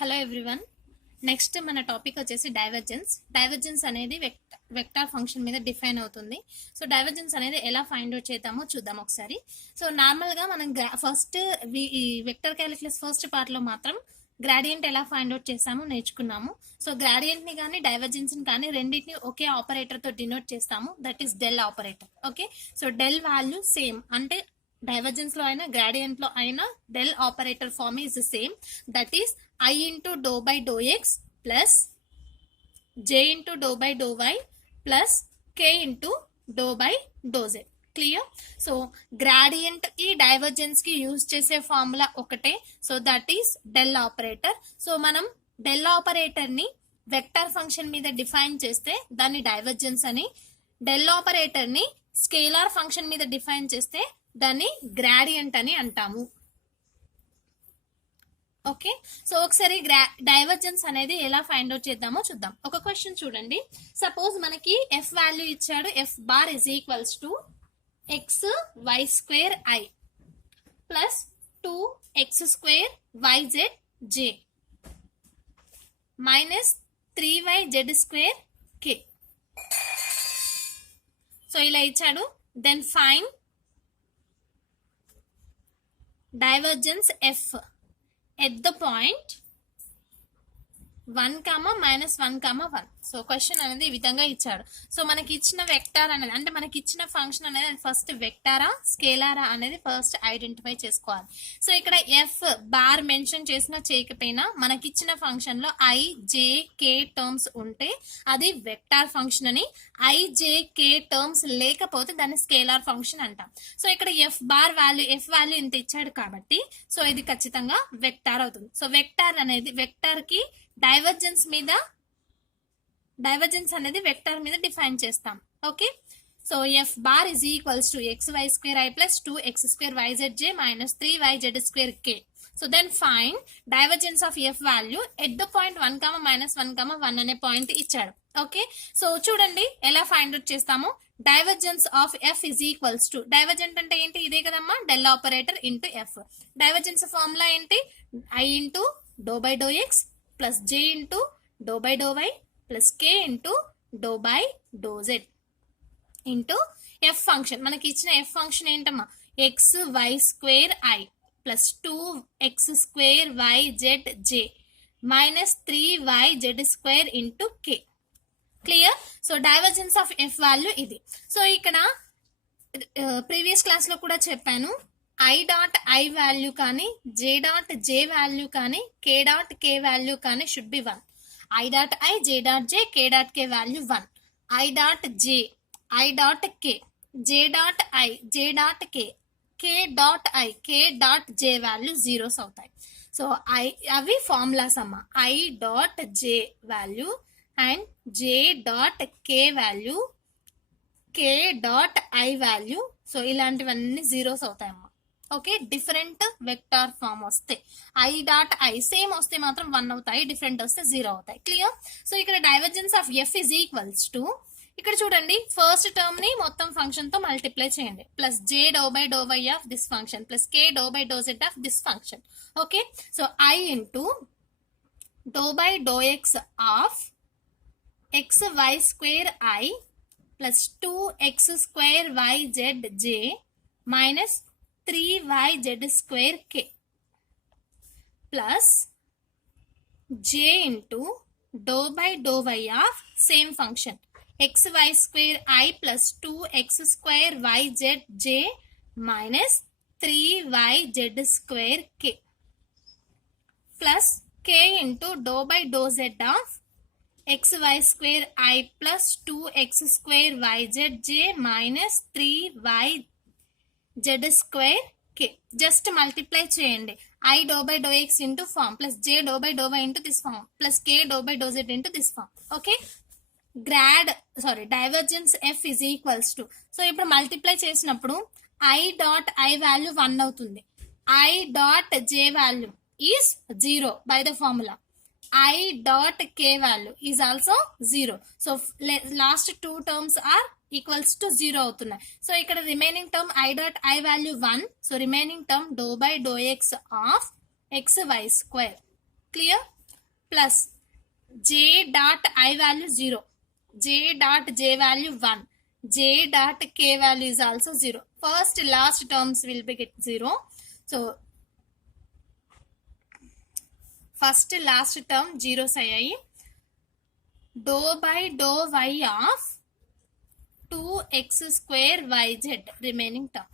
Hello everyone. Next మన topic వచ్చేసి divergence అనేది వెక్టార్ ఫంక్షన్ మీద డిఫైన్ అవుతుంది. సో డైవర్జెన్స్ అనేది ఎలా ఫైండ్ అవుట్ చేద్దామో చూద్దాం ఒకసారి. సో నార్మల్ గా మనం ఫస్ట్ ఈ వెక్టర్ క్యాలిక్యులస్ ఫస్ట్ పార్ట్ లో మాత్రం గ్రాడియంట్ ఎలా ఫైండ్ అవుట్ చేస్తామో నేర్చుకున్నాము. సో గ్రాడియంట్ ని కానీ డైవర్జెన్స్ ని కానీ రెండింటిని ఒకే ఆపరేటర్ తో డినోట్ చేస్తాము, that is del operator. Okay, so del value same, అంటే డైవర్జెన్స్ లో అయినా గ్రాడియంట్ లో అయినా del operator form is same, that is I into dou by dou x plus j into dou by dou y plus k into dou by dou z. Clear? So gradient కి divergence కి use చేసే formula ఒకటే, so that is del operator. So మనం del operator ని vector function మీద define చేస్తే దాన్ని divergence అని, డెల్ ఆపరేటర్ ని స్కేలార్ ఫంక్షన్ మీద డిఫైన్ చేస్తే దాన్ని గ్రాడియంట్ అని అంటాము. ఓకే, సో ఒకసారి డైవర్జెన్స్ అనేది ఎలా ఫైండ్ అవుట్ చేద్దామో చూద్దాం. ఒక క్వశ్చన్ చూడండి. సపోజ్ మనకి ఎఫ్ వాల్యూ ఇచ్చాడు, F bar is equals to X Y square I plus 2x square yz j minus 3yz square k. So ఇలా ఇచ్చాడు. Then find divergence F at the point 1, -1, 1. So question అనేది ఈ విధంగా ఇచ్చాడు. So మనకి ఇచ్చిన vector అనేది, అంటే మనకి ఇచ్చిన ఫంక్షన్ అనేది ఫస్ట్ వెక్టారా స్కేలారా అనేది ఫస్ట్ ఐడెంటిఫై చేసుకోవాలి. సో ఇక్కడ ఎఫ్ బార్ మెన్షన్ చేసినా చేయకపోయినా మనకి ఇచ్చిన ఫంక్షన్ లో ఐ జే కే టర్మ్స్ ఉంటే అది వెక్టార్ ఫంక్షన్ అని, ఐ జే కే టర్మ్స్ లేకపోతే దాన్ని స్కేలార్ ఫంక్షన్ అంటాం. సో ఇక్కడ ఎఫ్ వాల్యూ ఇంత ఇచ్చాడు కాబట్టి సో ఇది ఖచ్చితంగా వెక్టార్ అవుతుంది. సో వెక్టార్ అనేది వెక్టార్ కి డైవర్జెన్స్ అనేది వెక్టర్ మీద డిఫైన్ చేస్తాం. Okay, so F bar is equals to X Y square I plus 2x square yz j minus 3yz square k. So then find divergence of F value at the point 1, -1, 1 అనే point ఇచ్చాడు. Okay, so చూడండి ఎలా find out చేస్తామో. Divergence of F is equals to, divergent అంటే ఏంటి? ఇదే కదమ్మా, del operator into F. Divergence formula ఏంటి? I into do by do X plus j into do by do Y plus k into do by do Z into F function. మనకి ఇచ్చిన F function ఏంటమ్మా? X Y square I plus 2x square yz j minus 3yz square into k. Clear? So divergence of F value ఇది. So ఇక్కడ previous class లో కూడా చెప్పాను, I dot I value కానీ జే dot J value కానీ K dot K value కానీ should be 1. I dot I J dot J K dot K value 1. I dot J I dot K J dot I J dot K K dot I K dot J value zeros అవుతాయి. So అవి formulas అమ్మ. I dot J value and J dot K value, K dot I value. So ఇలాంటివన్నీ zeros అవుతాయమ్మా. Okay, different vector form వస్తే I dot I same వస్తే మాత్రం 1 అవుతాయి, different వస్తే 0 అవుతాయి. క్లియర్? సో ఇక్కడ divergence of F is equals to, ఇక్కడ చూడండి ఫస్ట్ టర్మ్ ని మొత్తం ఫంక్షన్ తో మల్టిప్లై చేయండి, plus J do by do Y of this function plus K do by do Z of this function. Okay, so I into do by do X of X Y square I plus 2x square yz j minus 3yz square k plus j into do by do Y of same function X Y square I plus 2x square yz j minus 3yz square k plus k into do by do Z of X Y square I plus 2x square yz j minus 3yz square K. Just multiply చేయండి. I do by do X into form plus J do by do Y into this form plus K do by do Z into this form. Okay, divergence F is equals to, so ఇప్పుడు multiply చేసినప్పుడు I dot I value 1 అవుతుంది, I dot J value is 0 by the formula, I dot k value is also 0. So last two terms are equals to 0 అవుతున్నాయి. So ఇక్కడ remaining term I dot I value 1. So remaining term dou by do X of X Y square. Clear? plus j dot I value 0, j dot j value 1, j dot k value is also 0. First last terms will be get 0. So first last term zeros అయ్యాయి. Dou by dou y of 2x square yz remaining term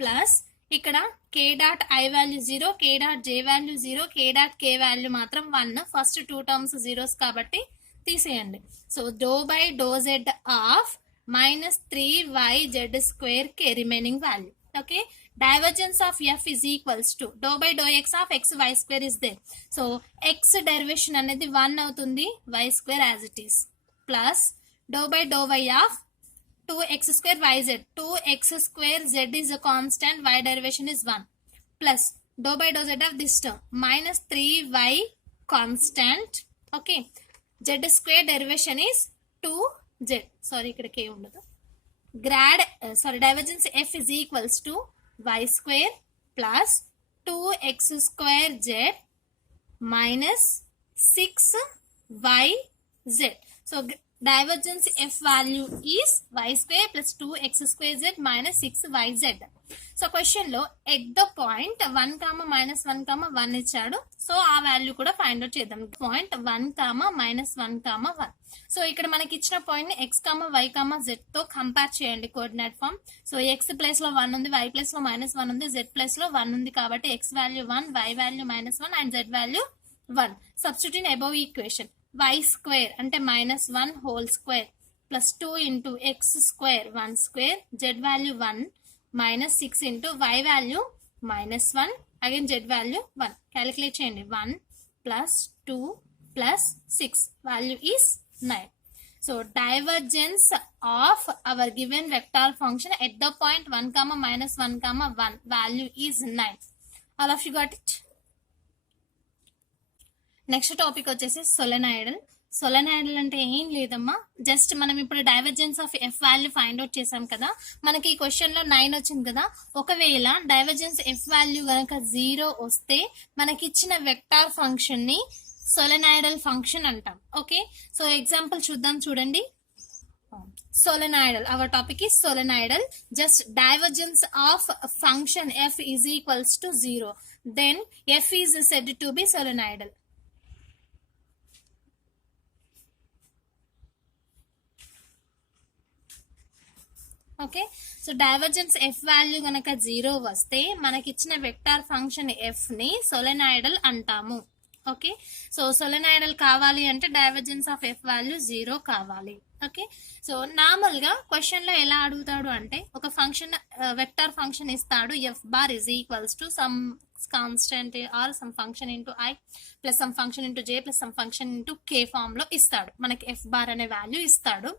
plus ఇక్కడ k dot I value 0, k dot j value 0, k dot k value మాత్రం 1. First 2 terms zeros కాబట్టి తీసేయండి. So dou by dou z of minus 3yz square k remaining value. Okay, divergence of f is equals to dou by dou x of x y square is there. So x derivation అనేది 1 అవుతుంది, y square as it is, plus dou by dou y of 2x square yz, 2x square z is a constant, y derivation is 1, plus dou by dou z of this term minus 3y constant. Okay, z square derivation is 2z, sorry ఇక్కడ k ఉండదు. Grad divergence f is equals to y square plus 2x square z minus 6yz. So divergence f value is y square plus 2x square z minus 6yz. So question లో at the point 1, -1, 1 ఇచ్చాడు. So ఆ value కూడా find out చేద్దాం. Point 1, -1, 1. So ఇక్కడ మనకి ఇచ్చిన point ని x, y, z తో కంపేర్ చేయండి coordinate form. So x place లో 1 ఉంది, y ప్లేస్ లో -1 ఉంది, z ప్లేస్ లో 1 ఉంది కాబట్టి x value 1, y value -1 and z value 1. Substitute in above equation. y square అంటే -1 whole square plus 2 into x square 1 square, z value 1 minus 6 into y value minus 1, again z value 1. Calculate చేయండి. 1 plus 2 plus 6 value is 9. So divergence of our given vector function at the point 1, -1, 1 value is 9. All of you got it? Next topic వచ్చేసి సోలెనాయిడల్. సోలెనాయిడల్ అంటే ఏం లేదమ్మా, just మనం ఇప్పుడు divergence of F value find out చేసాం కదా. మనకి ఈ క్వశ్చన్ లో 9 వచ్చింది కదా. ఒకవేళ డైవర్జెన్స్ ఎఫ్ వాల్యూ గనక 0 వస్తే మనకి ఇచ్చిన వెక్టార్ ఫంక్షన్ ని సోలెనాయిడల్ ఫంక్షన్ అంటాం. ఓకే, సో ఎగ్జాంపుల్ చూద్దాం చూడండి. solenoidal, our topic is solenoidal. Just divergence of function f is equals to 0, then f is said to be solenoidal. Okay, so divergence F value గనక 0 వస్తే మనకి ఇచ్చిన vector function F ని సోలెనాయిడల్ అంటాము. Okay, so సోలెనాయిడల్ కావాలి అంటే డైవర్జెన్స్ ఆఫ్ ఎఫ్ వాల్యూ 0 కావాలి. Okay, so normal గా క్వశ్చన్ లో ఎలా అడుగుతాడు అంటే ఒక ఫంక్షన్ వెక్టార్ ఫంక్షన్ ఇస్తాడు, F bar is equals to some constant or some function into I plus some function into J plus some function into K form లో ఇస్తాడు. మనకి ఎఫ్ బార్ అనే వాల్యూ ఇస్తాడు.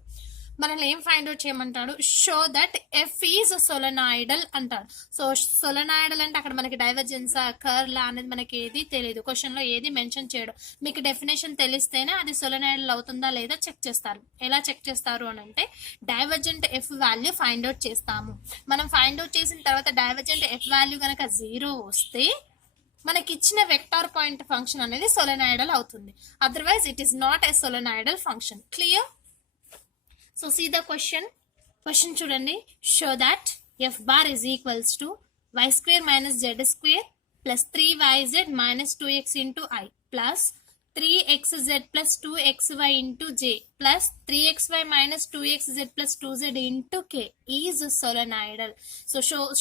మనల్ని ఏం ఫైండ్ అవుట్ చేయమంటాడు, show that F is solenoidal అంటాడు. So సోలెనాయిడల్ అంటే అక్కడ మనకి డైవర్జెన్స్ కర్లా అనేది మనకి ఏది తెలియదు, క్వశ్చన్ లో ఏది మెన్షన్ చేయడు. మీకు డెఫినేషన్ తెలిస్తేనే అది సోలెనాయిడల్ అవుతుందా లేదా చెక్ చేస్తారు. ఎలా చెక్ చేస్తారు అని అంటే divergent F value find out చేస్తాము. మనం ఫైండ్ అవుట్ చేసిన తర్వాత డైవర్జెంట్ ఎఫ్ వాల్యూ కనుక 0 వస్తే మనకి ఇచ్చిన వెక్టార్ పాయింట్ ఫంక్షన్ అనేది సోలెనాయిడల్ అవుతుంది. Otherwise it is not a solenoidal function. Clear? So see the question చూడండి. Show that f bar is equals to y square minus z square plus 3yz minus 2x into I plus 3xz plus 2xy into j plus 3xy minus 2xz plus 2z into k is solenoidal. So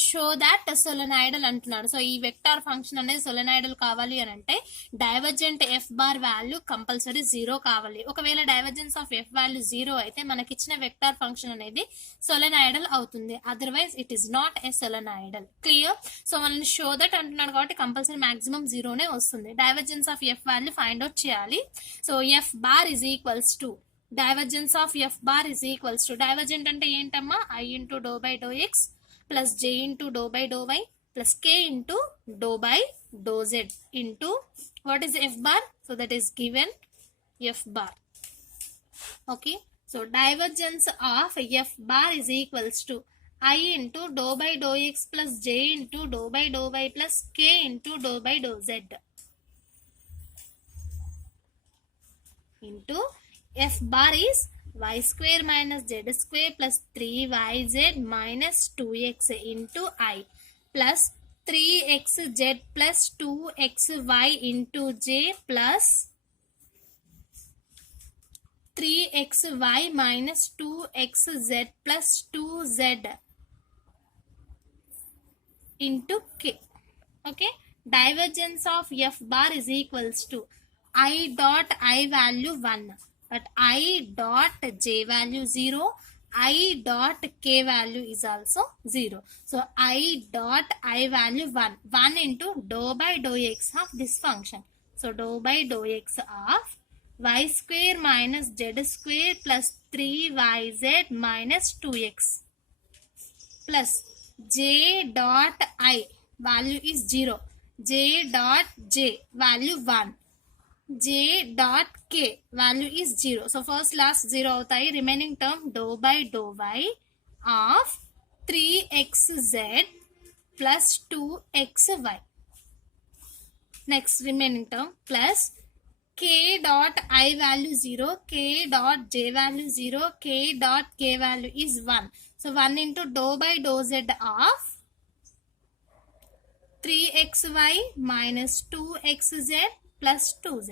show that solenoidal అంటున్నాడు. So ఈ vector function అనేది solenoidal కావాలి అని అంటే divergent F bar value compulsory 0 కావాలి. ఒకవేళ divergence of F value 0 అయితే మనకి ఇచ్చిన వెక్టార్ ఫంక్షన్ అనేది solenoidal అవుతుంది. Otherwise it is not a solenoidal. Clear? So మనం షో దట్ అంటున్నాడు కాబట్టి కంపల్సరీ మాక్సిమం 0నే వస్తుంది. Divergence of F value find out చేయాలి. So F bar is equals to divergence of F bar is equals to, divergent అంటే ఏంటమ్మా, I into do by do X plus J into do by do Y plus K into do by do Z into what is F bar. So that is given F bar. Okay, so divergence of F bar is equals to I into dou by dou x plus j into dou by dou y plus k into dou by dou z. into f bar is y square minus z square plus 3yz minus 2x into I plus 3xz plus 2xy into j plus 3xy minus 2xz plus 2z into k. Okay, divergence of f bar is equals to I dot I value 1 but I dot j value 0, I dot k value is also 0. So I dot I value 1 into dou by dou x of this function. So dou by dou x of y square minus z square plus 3yz minus 2x plus j dot I value is 0, j dot j value 1, j dot k value is 0. So first last 0 అవుతాయి. Remaining term dou by dou y of 3xz plus 2xy. Next remaining term plus k dot I value 0, k dot j value 0, k dot k value is 1. So 1 into dou by dou z of 3xy minus 2xz plus 2z.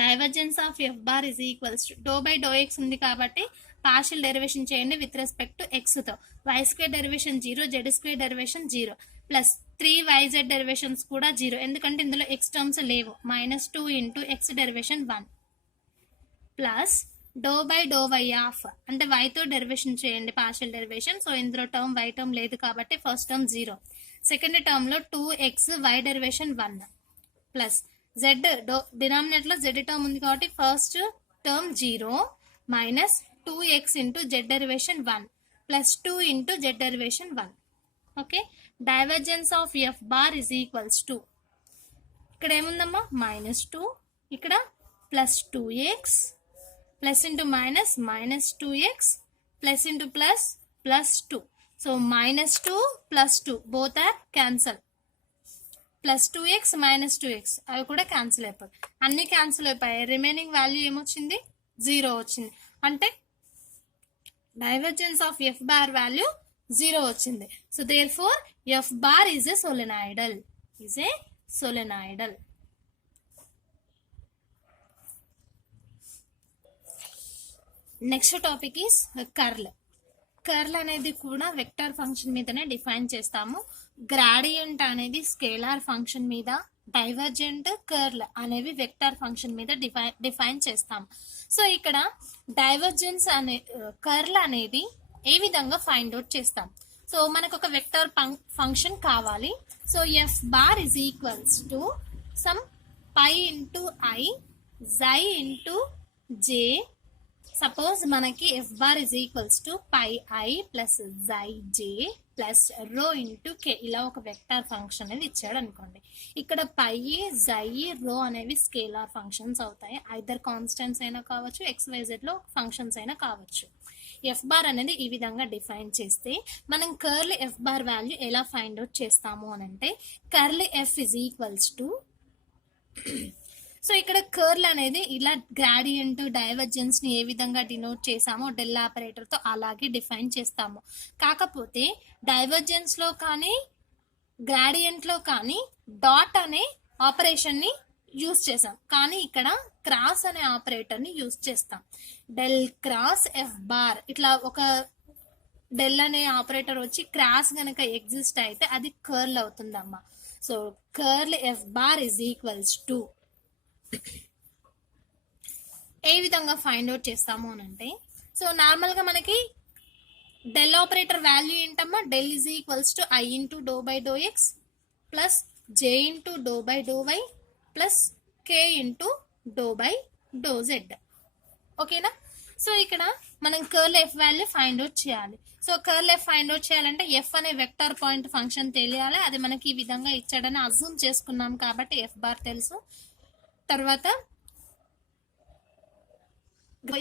Divergence of f bar is equals to dou by dou x ఉంది కాబట్టి partial derivation చేయండి with respect to x తో. y square derivation 0, z square derivation 0 plus 3yz derivations కూడా 0 ఎందుకంటే ఇందులో x terms లేవు. Minus 2 into x derivation 1 plus dou by do Y of అంటే y తో డెరివేషన్ చేయండి పార్షియల్ డెరివేషన్. సో ఇందులో టర్మ్ y టర్మ్ లేదు కాబట్టి ఫస్ట్ టర్మ్ 0, సెకండ్ టర్మ్ లో 2x y derivation 1 plus z denominator లో z టర్మ్ ఉంది కాబట్టి first term 0 minus 2x into z derivation 1 plus 2 into z derivation 1. Okay, divergence of f bar is equals to ఇక్కడ ఏముందమ్మా minus 2, ఇక్కడ plus 2x plus into minus minus 2x plus into plus plus 2. So minus 2 plus 2 both are cancel. Plus 2x minus 2x అవి కూడా cancel అయిపోయి అన్ని cancel అయిపోయాయి. Remaining value ఏమొచ్చింది 0 వచ్చింది. అంటే divergence of F bar value 0 వచ్చింది. So therefore F bar is a solenoidal, is a solenoidal. Next topic is curl. Curl అనేది కూడా వెక్టర్ ఫంక్షన్ మీదనే డిఫైన్ చేస్తాము. గ్రాడియంట్ అనేది స్కేలార్ ఫంక్షన్ మీద, డైవర్జెంట్ కర్ల్ అనేవి వెక్టర్ ఫంక్షన్ మీద define చేస్తాము. సో ఇక్కడ డైవర్జెన్స్ అనే కర్ల్ అనేది ఏ విధంగా ఫైండ్ అవుట్ చేస్తాం. సో మనకు ఒక వెక్టర్ ఫంక్షన్ కావాలి. So F bar is equals to some pi into I జై ఇంటూ జే. సపోజ్ మనకి F bar is equals to pi I plus జై జే ప్లస్ రో ఇంటూ కే ఇలా ఒక వెక్టార్ ఫంక్షన్ అనేది ఇచ్చాడు అనుకోండి. ఇక్కడ పై జై రో అనేవి స్కేలార్ ఫంక్షన్స్ అవుతాయి. ఐదర్ కాన్స్టెంట్స్ అయినా కావచ్చు, XYZ లో ఫంక్షన్స్ అయినా కావచ్చు. ఎఫ్ బార్ అనేది ఈ విధంగా డిఫైన్ చేస్తే మనం కర్ల్ ఎఫ్ బార్ వాల్యూ ఎలా ఫైండ్ అవుట్ చేస్తాము అని అంటే curl F is equals to so ఇక్కడ కర్ల్ అనేది ఇలా గ్రాడియంట్ డైవర్జెన్స్ ని ఏ విధంగా డినోట్ చేసామో డెల్ ఆపరేటర్ తో అలాగే డిఫైన్ చేస్తాము. కాకపోతే డైవర్జెన్స్ లో కానీ గ్రాడియంట్ లో కానీ డాట్ అనే ఆపరేషన్ ని యూజ్ చేసాం, కానీ ఇక్కడ క్రాస్ అనే ఆపరేటర్ ని యూజ్ చేస్తాం. డెల్ క్రాస్ ఎఫ్ బార్ ఇట్లా ఒక డెల్ అనే ఆపరేటర్ వచ్చి క్రాస్ గనక ఎగ్జిస్ట్ అయితే అది కర్ల్ అవుతుందమ్మా. So curl F bar is equals to ఏ విధంగా ఫైండ్ అవుట్ చేస్తాము అని అంటే సో నార్మల్ గా మనకి డెల్ ఆపరేటర్ వాల్యూ ఏంటమ్మా, del is equals to I into do by do X plus J into do by do Y plus K into do by do Z. ఓకేనా? So ఇక్కడ మనం curl F value find out చేయాలి. So curl F find out చేయాలంటే F అనే vector point function తెలియాలి. అది మనకి ఈ విధంగా ఇచ్చాడని అజ్యూమ్ చేసుకున్నాం కాబట్టి ఎఫ్ బార్ తెలుసు. తర్వాత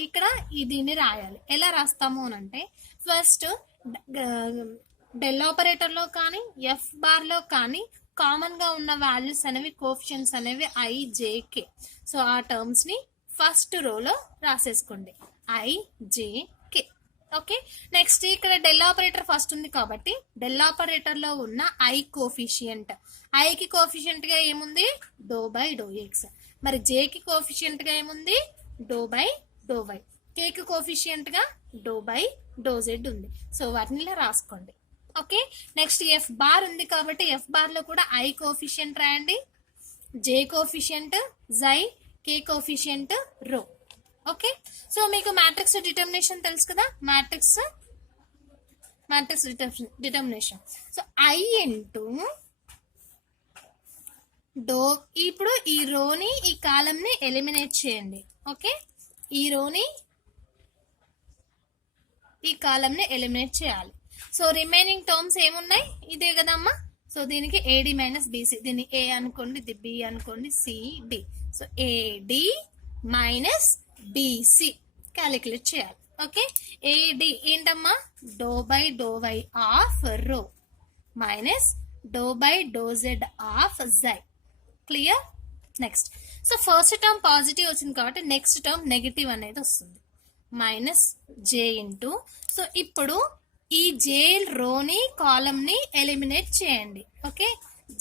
ఇక్కడ దీన్ని రాయాలి. ఎలా రాస్తాము అని అంటే ఫస్ట్ డెల్ ఆపరేటర్ లో కానీ ఎఫ్ బార్ లో కానీ కామన్ గా ఉన్న వాల్యూస్ అనేవి కోఫిషియన్స్ అనేవి ఐ జే కే. సో ఆ టర్మ్స్ ని ఫస్ట్ రోలో రాసేసుకోండి, I J K. Okay, next ఇక్కడ డెల్ ఆపరేటర్ ఫస్ట్ ఉంది కాబట్టి డెల్ ఆపరేటర్ లో ఉన్న ఐ కోఫిషియంట్, ఐకి కోఫిషియంట్ గా ఏముంది, డో బై డో ఎక్స్. మరి జేకి కోఫిషియంట్ గా ఏముంది, డో బై డో వై. కేకి కోఫిషియంట్ గా డో బై డో జెడ్ ఉంది. సో వాటిని ఇలా రాసుకోండి. ఓకే, నెక్స్ట్ ఎఫ్ బార్ ఉంది కాబట్టి ఎఫ్ బార్ లో కూడా ఐ కోఫిషియంట్ రాయండి, జే కోఫిషియంట్ జై, K coefficient row. Okay, so మీకు మ్యాట్రిక్స్ డిటర్మినేషన్ తెలుసు కదా, matrix determination. So I into dou, ఇప్పుడు ఈ రోని ఈ కాలమ్ ని ఎలిమినేట్ చేయండి. ఓకే, ఈ రోని ఈ కాలమ్ ని ఎలిమినేట్ చేయాలి. సో రిమైనింగ్ టర్మ్స్ ఏమున్నాయి, ఇదే కదమ్మా. సో దీనికి ఏడి మైనస్ బీసీ, దీన్ని ఏ అనుకోండి, ఇది బి అనుకోండి, C D. So A D minus B C calculate చేయాలి. ఓకే, ఏడి ఏంటమ్మా, doe by do Y of rho minus do by do Z of జై. Clear? Next, so first term positive వచ్చింది కాబట్టి నెక్స్ట్ టర్మ్ నెగిటివ్ అనేది వస్తుంది, మైనస్ జే ఇంటూ. సో ఇప్పుడు ఈ J రోని కాలమ్ ని ఎలిమినేట్ చేయండి. ఓకే,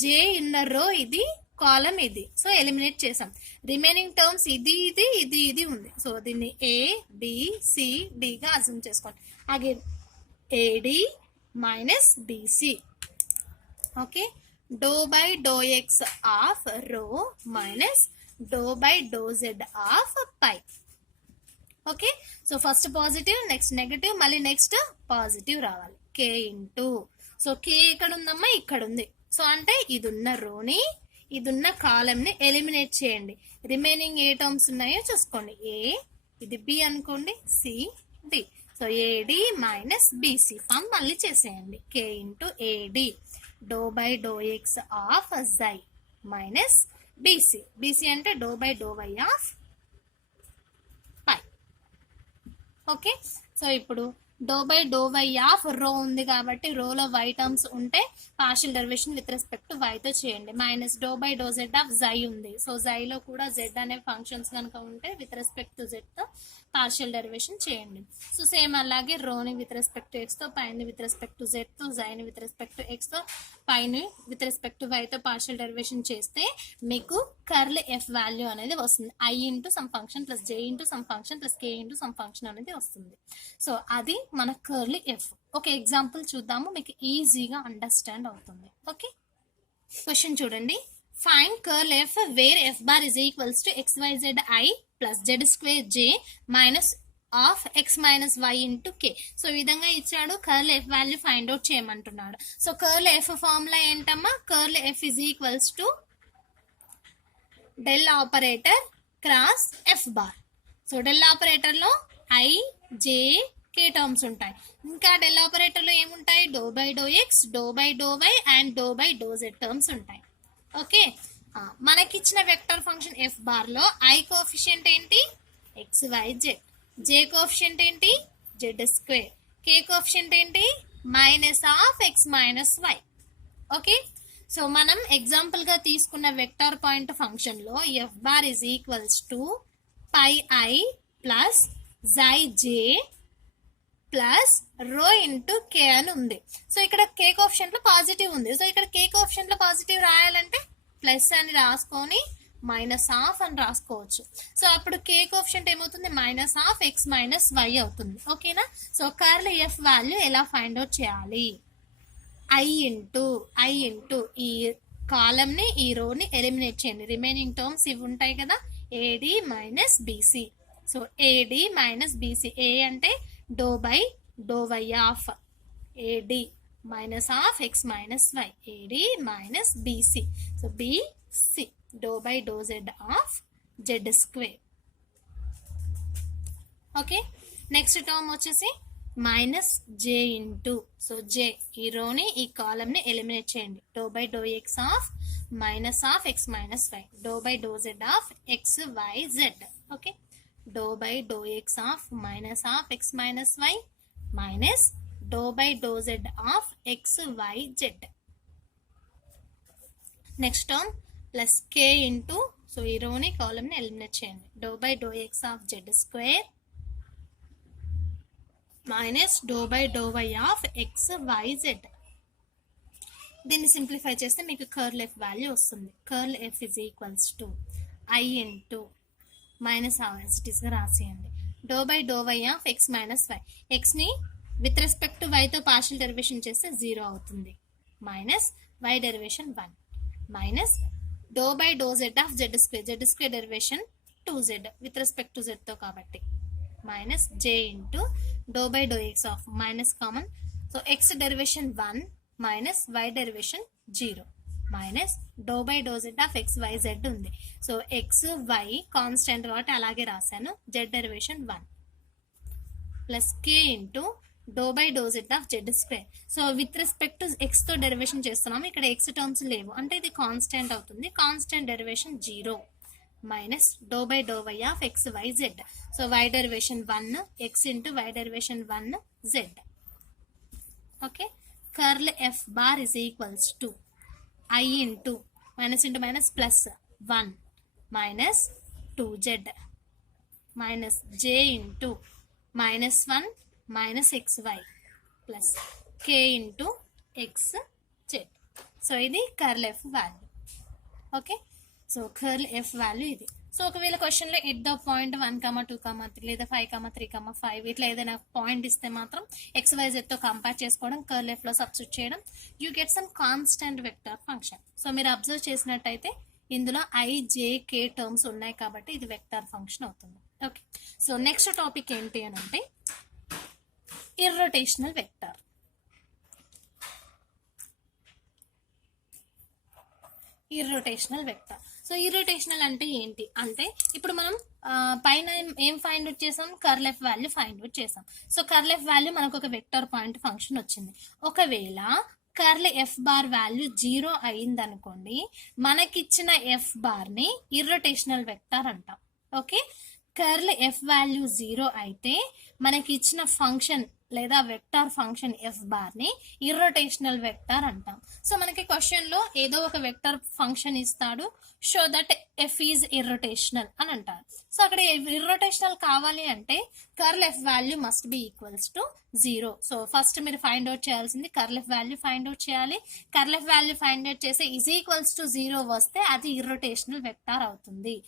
జే ఉన్న రో ఇది, కాలమ్ ఇది. సో ఎలిమినేట్ చేసాం. రిమైనింగ్ టర్మ్స్ ఇది ఇది ఇది ఇది ఉంది. సో దీన్ని ఏ బి సి డి గా అజ్యూమ్ చేసుకోండి. Again A D minus B C. Okay, doe by do X of rho minus do by do Z of pi. Okay, so first positive, next negative, మళ్ళీ next positive రావాలి, K into. So కే ఎక్కడ ఉందమ్మా, ఇక్కడ ఉంది. So అంటే ఇది ఉన్న రోని ఇదున్న కాలమ్ ని ఎలిమినేట్ చేయండి. రిమైనింగ్ ఏ టర్మ్స్ ఉన్నాయో చూసుకోండి, ఏ, ఇది బి అనుకోండి, C D. So A D minus B C form మళ్ళీ చేసేయండి, K into A D doe by do X of జై మైనస్ బిసి. బిసి అంటే doe by do Y of pi. Okay, so ఇప్పుడు doe by do Y of rho ఉంది కాబట్టి రోలో Y terms ఉంటే partial derivation with respect to Y తో చేయండి. Minus do by do Z of జై ఉంది. సో జైలో కూడా జెడ్ అనే ఫంక్షన్స్ కనుక ఉంటే విత్ రెస్పెక్ట్ టు జెడ్ తో పార్షియల్ డెరివేషన్ చేయండి. సో సేమ్ అలాగే రోని విత్ రెస్పెక్ట్ టు ఎక్స్ తో, పైని విత్ రెస్పెక్ట్ టు జెడ్ తో, జైని విత్ రెస్పెక్ట్ టు ఎక్స్ తో, పైని విత్ రెస్పెక్ట్ టు వై తో పార్షియల్ డెరివేషన్ చేస్తే మీకు కర్ల్ ఎఫ్ వాల్యూ అనేది వస్తుంది. I into sum function plus J into sum function plus K into sum function అనేది వస్తుంది. So అది మన కర్ల్ ఎఫ్. ఒక ఎగ్జాంపుల్ చూద్దాము, మీకు ఈజీగా అండర్స్టాండ్ అవుతుంది. ఓకే, క్వశ్చన్ చూడండి. Find curl F where F bar is equals to X Y Z I plus Z square J minus of X minus Y into K. So ఈ విధంగా ఇచ్చాడు, curl F value find out చేయమంటున్నాడు. So curl F formula ఏంటమ్మా, curl F is equals to del operator cross F bar. So del operator లో I J K terms ఉంటాయి. ఇంకా del operator లో ఏముంటాయి, do by do X, dou by do Y and dou by do Z terms ఉంటాయి. Okay, మనకిచ్చిన vector function F bar లో I coefficient ఏంటి, X Y Z, J coefficient ఏంటి, Z square, K coefficient ఏంటి, minus of X minus Y. Okay, so మనం example గా తీసుకున్న vector point function లో F bar is equals to pi I plus జై J plus rho into కే అని ఉంది. So ఇక్కడ కే కోఫిషియంట్ లో పాజిటివ్ ఉంది. సో ఇక్కడ కే కోఫిషియంట్ లో పాజిటివ్ రాయాలంటే ప్లస్ అని రాసుకొని మైనస్ హాఫ్ అని రాసుకోవచ్చు. సో అప్పుడు కే కోఫిషియంట్ ఏమవుతుంది, minus half X minus Y అవుతుంది. ఓకేనా? సో కర్ల్ ఎఫ్ వాల్యూ ఎలా ఫైండ్ అవుట్ చేయాలి, ఐ ఇంటూ ఈ కాలమ్ ని ఈ రో ని ఎలిమినేట్ చేయండి. రిమైనింగ్ టర్మ్స్ ఇవి ఉంటాయి కదా, A D minus B C. So A D minus B C, A అంటే doe by do Y of A D minus of X minus Y, A D minus B C. So B C doe by do Z of Z square. Okay, next term వచ్చేసి minus J into, so J ఈ రోని ఈ column ని eliminate చేయండి. Do by do X of minus of X minus Y, doe by do Z of X Y Z. Okay, doe by do X of minus of X minus Y minus do by do Z of X Y Z. Next term plus K into, so ఈ రోని కాలమ్ని eliminate చేయండి, do by do X of Z square minus do by do Y of X Y Z. దీన్ని simplify చేస్తే మీకు curl F value వస్తుంది. Curl F is equals to I into minus గా రాసేయండి, doe by do Y of X minus Y. ఎక్స్ని with respect to వైతో partial derivation చేస్తే 0 అవుతుంది, minus Y derivation 1 minus do by do Z of Z square derivation 2z with respect to జెడ్తో కాబట్టి, minus J into do by do X of minus common, so X derivation 1 minus Y derivation 0 minus do by do Z of X Y Z ఉంది. So X Y constant కాబట్టి అలాగే రాశాను, Z derivation 1 plus K into do by do Z of Z square. So with respect to X తో derivation చేస్తున్నాము, ఇక్కడ X terms లేవు అంటే ఇది కాన్స్టెంట్ అవుతుంది, constant derivation 0 minus do by do Y of X Y Z. So Y derivation 1 X into Y derivation 1 Z. Okay, curl F bar is equals to I into minus plus 1 minus 2z minus j into -1 minus xy plus k into xz. So ఇది curl F value. Okay, so curl F value ఇది. So ఒకవేళ క్వశ్చన్లో at the point 1, 2, 3 లేదా 5, 3, 5 ఇట్లా ఏదైనా point ఇస్తే మాత్రం XYZ తో కంపేర్ చేసుకోవడం, కర్ల్ ఎఫ్ లో సబ్స్టిట్యూట్ చేయడం, you get some constant vector function. So మీరు అబ్జర్వ్ చేసినట్టయితే ఇందులో IJK టర్మ్స్ ఉన్నాయి కాబట్టి ఇది వెక్టర్ ఫంక్షన్ అవుతుంది. ఓకే, సో నెక్స్ట్ టాపిక్ ఏంటి అని అంటే irrotational vector. Irrotational vector. So irrotational అంటే ఏంటి అంటే ఇప్పుడు మనం పైన ఏం ఫైండ్ అవుట్ చేసాం, curl F value find out చేసాం. సో కర్ల్ ఎఫ్ వాల్యూ మనకు ఒక వెక్టర్ పాయింట్ ఫంక్షన్ వచ్చింది. ఒకవేళ కర్ల్ ఎఫ్ బార్ వాల్యూ 0 అయింది అనుకోండి, మనకిచ్చిన ఎఫ్ బార్ ని ఇర్రోటేషనల్ వెక్టర్ అంటాం. ఓకే, కర్ల్ ఎఫ్ వాల్యూ 0 అయితే మనకి ఇచ్చిన ఫంక్షన్ లేదా వెక్టార్ ఫంక్షన్ ఎఫ్ బార్ ని ఇర్రోటేషనల్ వెక్టార్ అంటాం. సో మనకి క్వశ్చన్ లో ఏదో ఒక వెక్టార్ ఫంక్షన్ ఇస్తాడు, show that F is irrotational అని అంటారు. సో అక్కడ ఇర్రోటేషనల్ కావాలి అంటే curl F value must be equals to 0. So first మీరు ఫైండ్ అవుట్ చేయాల్సింది curl F value find out చేయాలి. Curl F value find out చేసి ఈజ్ ఈక్వల్స్ టు 0 వస్తే అది ఇర్రోటేషనల్ వెక్టార్ అవుతుంది.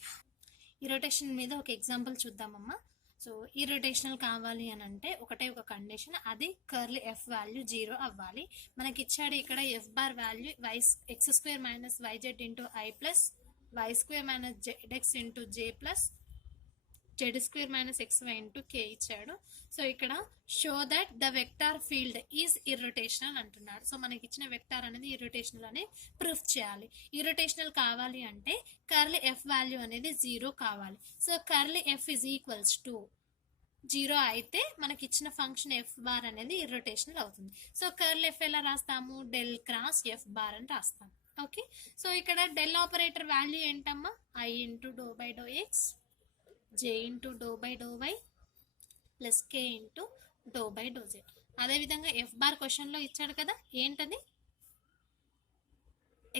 ఇర్రోటేషన్ మీద ఒక ఎగ్జాంపుల్ చూద్దామమ్మా. సో ఇర్రోటేషనల్ కావాలి అని అంటే ఒకటే ఒక కండిషన్, అది కర్ల్ ఎఫ్ వాల్యూ 0 అవ్వాలి. మనకి ఇచ్చాడు ఇక్కడ F bar value X square minus Y Z into I plus Y square minus Z X into J plus Z square minus X Y into K ఇచ్చాడు. సో ఇక్కడ show that the vector field is irrotational అంటున్నాడు. So మనకి ఇచ్చిన vector అనేది irrotational అని proof చేయాలి. Irrotational కావాలి అంటే కర్ల్ ఎఫ్ వాల్యూ అనేది 0 కావాలి. So curl F is equals to 0 అయితే మనకి ఇచ్చిన ఫంక్షన్ ఎఫ్ బార్ అనేది ఇర్రోటేషనల్ అవుతుంది. సో కర్ల్ ఎఫ్ ఎలా రాస్తాము, డెల్ క్రాస్ ఎఫ్ బార్ అని రాస్తాం. ఓకే, సో ఇక్కడ డెల్ ఆపరేటర్ వాల్యూ ఏంటమ్మా, I into do by do X J into do by do Y plus K into do by do Z. అదేవిధంగా F bar క్వశ్చన్లో ఇచ్చాడు కదా, ఏంటది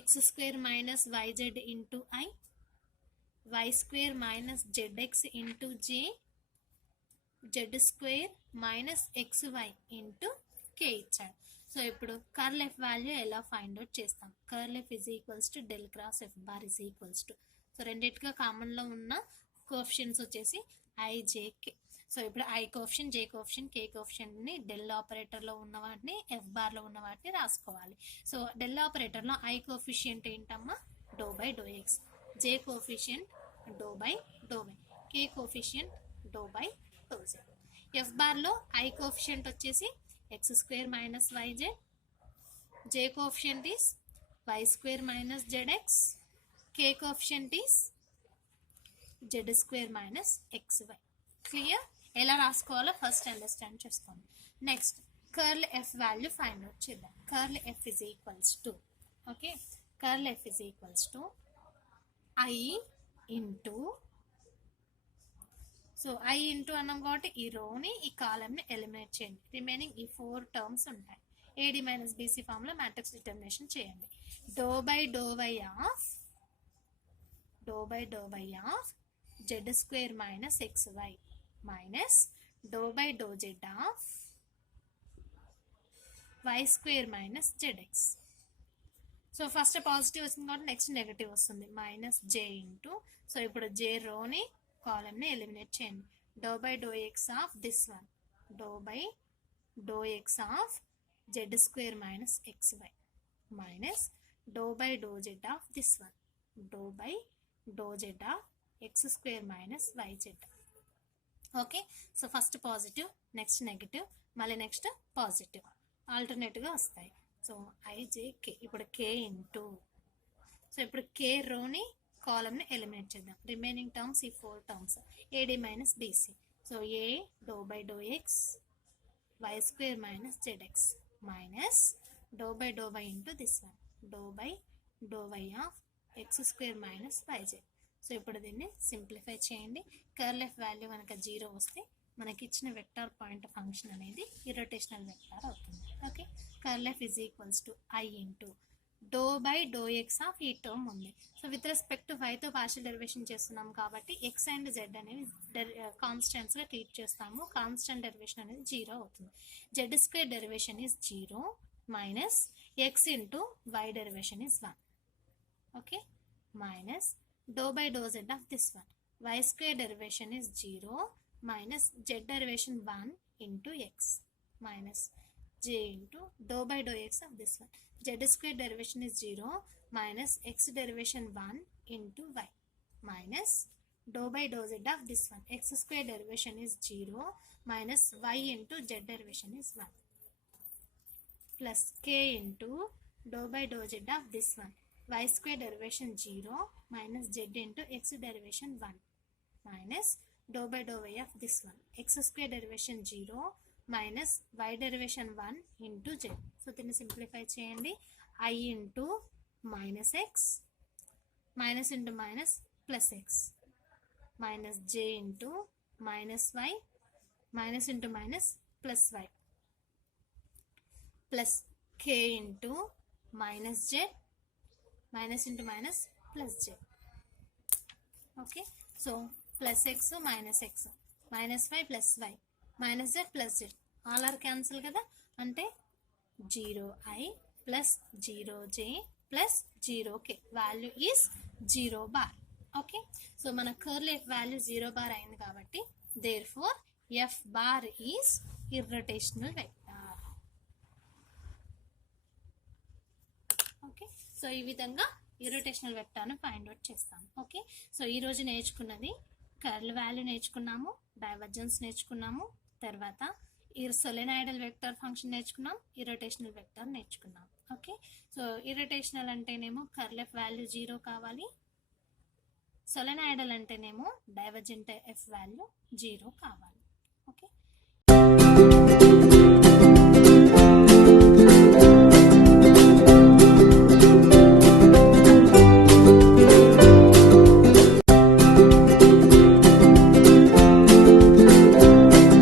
X square minus Y Z into I why square minus Z X into J Z square minus X Y into K ఇచ్చాడు. So ఇప్పుడు curl F value ఎలా find out చేస్తాం, curl F is equals to del cross F bar is equals to, so రెండింటిగా కామన్లో ఉన్న coefficients వచ్చేసి I J K. So ఇప్పుడు I coefficient, J coefficient, K కోఎఫిషియెంట్ని డెల్ ఆపరేటర్లో ఉన్న వాటిని ఎఫ్ బార్లో ఉన్న వాటిని రాసుకోవాలి. సో డెల్ ఆపరేటర్లో ఐ కోఎఫిషియెంట్ ఏంటమ్మా, doe by do X, J coefficient doe by do Y, K coefficient doe by do Z. F బార్లో ఐ కోఎఫిషియెంట్ వచ్చేసి X square minus Y Z, J coefficient is Y square minus Z X, K coefficient is Z square minus X Y. Clear? ఎలా రాసుకోవాలో first understand చేసుకోండి. Next curl F value find out చేద్దాం. Curl F is equals to, okay, curl F is equals to I into, so I into అన్నాం కాబట్టి ఈ రోని ఈ కాలంని eliminate చేయండి, రిమైనింగ్ ఈ 4 టర్మ్స్ ఉంటాయి. ఏడి మైనస్ బీసీ ఫామ్లో మ్యాట్రిక్స్ డిటర్మినేషన్ చేయండి. Do by do Y of Z square minus X Y minus do by do Z of Y square minus Z X. So first positive వస్తుంది కాబట్టి next negative వస్తుంది, minus J into, so ఇప్పుడు J రోని కాలమ్ని eliminate చేయండి. Do by do X of this one, do by do X of Z square minus X Y minus do by do Z of this one, do by do Z of X square minus Y Z. Okay, so first positive, next negative, మళ్ళీ next positive, ఆల్టర్నేట్గా వస్తాయి. So I J K, ఇప్పుడు K into, so ఇప్పుడు K రోని కాలమ్ని eliminate చేద్దాం. Remaining terms ఈ 4 terms, A D minus B C. So A do by do X Y square minus Z X minus do by do Y into this one, do by do Y of X square minus Y Z. So ఇప్పుడు దీన్ని simplify చేయండి. Curl F value కనుక 0 వస్తే మనకి ఇచ్చిన vector point function అనేది irrotational vector అవుతుంది. Okay, curl F is equals to I into do by do X of ఈ టర్మ్ ఉంది. సో విత్ రెస్పెక్ట్ టు వైతో పార్షియల్ డెరివేషన్ చేస్తున్నాం కాబట్టి ఎక్స్ అండ్ జెడ్ అనేవి కాన్స్టెంట్స్గా ట్రీట్ చేస్తాము. కాన్స్టెంట్ డెరివేషన్ అనేది 0 అవుతుంది. Z square derivation is 0 minus X into Y derivation is 1. Okay, minus do by do Z of this one, y square derivation is 0 minus z derivation 1 into x minus j into dou by dou x of this one. Z square derivation is 0 minus x derivation 1 into y minus dou by dou z of this one. X square derivation is 0 minus y into z derivation is 1 plus k into dou by dou z of this one. Y square derivation 0 minus z into x derivation 1 minus dou by dou y of this one. X square derivation 0 minus y derivation 1 into z. So దీన్ని simplify చేయండి. I into minus x minus into minus plus x minus j into minus y minus into minus plus y plus k into minus z minus into minus plus j. Okay, so plus x minus x minus y plus y minus z plus z all are cancel కదా, అంటే 0i plus 0j plus 0k value is 0 bar. Okay, so మన curl F value 0 bar అయింది కాబట్టి therefore F bar is irrotational vector. Okay, so ఈ విధంగా irrotational వెక్టార్ను find out చేస్తాం. Okay, so ఈరోజు నేర్చుకున్నది కర్ల్ వాల్యూ నేర్చుకున్నాము, డైవర్జెన్స్ నేర్చుకున్నాము, తర్వాత సోలెనాయిడల్ వెక్టర్ ఫంక్షన్ నేర్చుకున్నాం, ఇర్రోటేషనల్ వెక్టర్ నేర్చుకున్నాం. ఓకే, సో ఇర్రోటేషనల్ అంటేనేమో కర్ల్ ఎఫ్ వాల్యూ 0 కావాలి, సోలెనాయిడల్ అంటేనేమో డైవర్జెంట్ ఎఫ్ వాల్యూ 0 కావాలి. ఓకే.